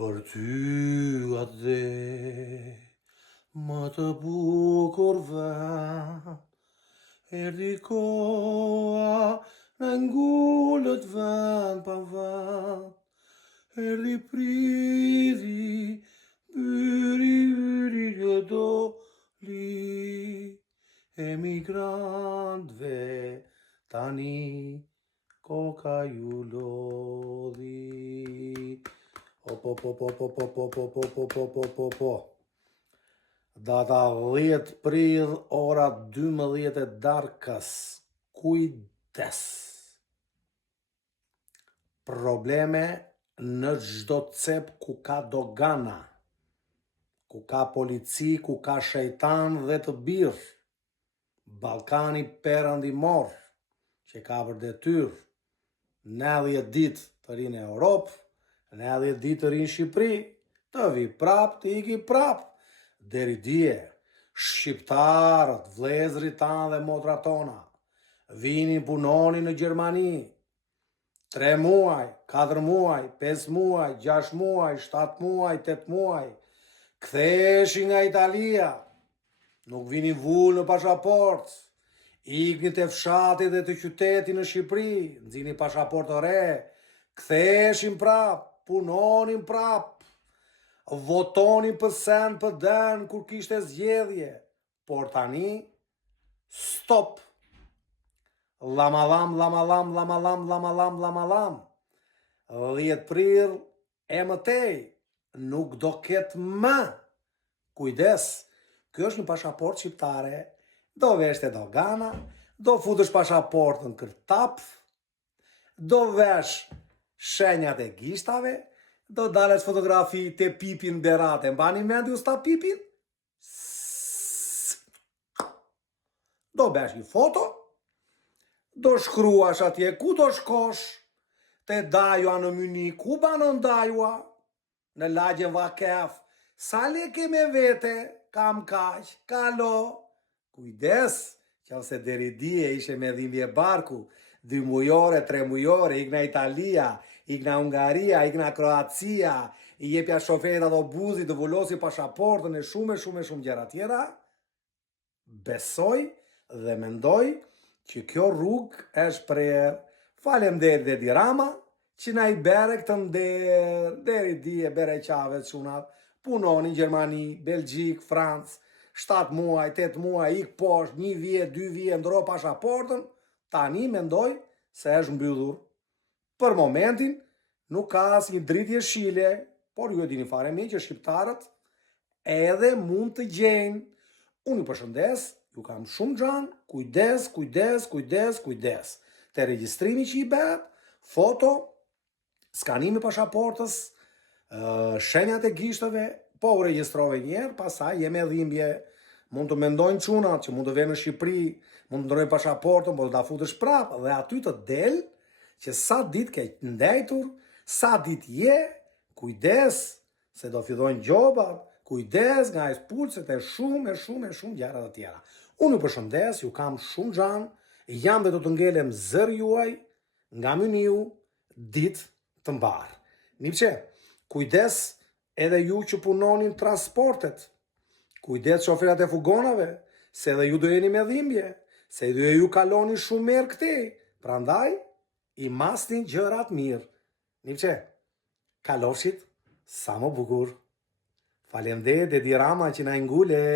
Për ty atë më të bukur vend, erdhi koha në ngullët vend pa vend, erdhi pridhi, byri yri doli, emigrantve tani koka ju lodhi. Data 10 prill, ora 12 e darkës. Kujdes. Probleme në çdo cep ku ka dogana, ku ka polici, ku ka shejtan dhe të birë. Ballkani perëndimor, që ka për detyrë 90 ditë të rinë në Europë, 90 ditë të rinë në Shqipëri, të vi prap, të iki prap. Deri dje, shqiptarët, vlezrit tanë dhe motrat tona, vini punoni në Gjermani, 3 muaj, 4 muaj, 5 muaj, 6 muaj, 7 muaj, 8 muaj, ktheheshin nga Italia, nuk vini vull në pasaport, ikni të fshati dhe të qyteti në Shqipëri, nxini pasaport të re, ktheheshin prap, punonin prap, votonin për sen për den kur kishte zgjedhje, por tani, stop. Lamalam, 10 prill e mëtej, nuk do ketë më. Kujdes, kjo është një pasaport shqiptare, do vesh te dogana, do futesh pasaportën kërtap, do vesh shenjat e gishtave, do dales fotografi te Pipin Berate. Mbani mend ju sta Pipin? Do besh një foto, do shkruash atje ku do shkosh, te Dajua në Myni, ku banon Dajua? Në lagjen Vakef, sa leke me vete, kam kaq, kalo. Kujdes, që ose deri dje ishe me dhimbje barku, 2 mujore, 3 mujore, ik nga Italia, ik nga Ungaria, ik nga Kroacia, i jepja shoferit autobusit të vullosi pasaportën e shumë gjëra tjera, besoj dhe mendoj që kjo rrugë është prerë. Faleminderit dhe Edi Rama, që na i bere këtë nder, deri dje bere qave çunat, punoni në Gjermani, Belgjik, Francë, 7 muaj, 8 muaj, ik poshtë, 1 vjet, 2 vjet, ndro pasaportën, tani mendoj se është mbyllur. Për momentin, nuk ka asnjë dritë jeshile, por ju e dini fare mirë që shqiptarët edhe mund të gjejnë. Unë ju përshëndes, ju kam shumë xhan, kujdes. Te regjistrimi që i bëhet, foto, skanimi pasaportës, shenjat e gishtave, po u regjistrove njerë, pasaj jeme dhimbje, mund të mendojnë çunat që mund të venë në Shqipëri, mund të ndrojnë pasaportën, po da futesh prap, dhe aty të del, që sa ditë ke ndajtur, sa ditë je, kujdes, se do fillojnë gjobat, kujdes nga expulset e shumë gjëra të tjera. Unë ju përshëndes, ju kam shumë xhan, jam dhe do të ngelem zër juaj, nga Myniu, ditë të mbarë. Nipçe, kujdes edhe ju që punonin transportet, kujdes shoferat e fugonave, se edhe ju do jeni me dhimbje, se edhe ju kaloni shumë merë këti, prandaj, i masnin gjërat mirë. Nipçe, kalofshit sa më bukur. Faleminderit Edi Rama që na ngule.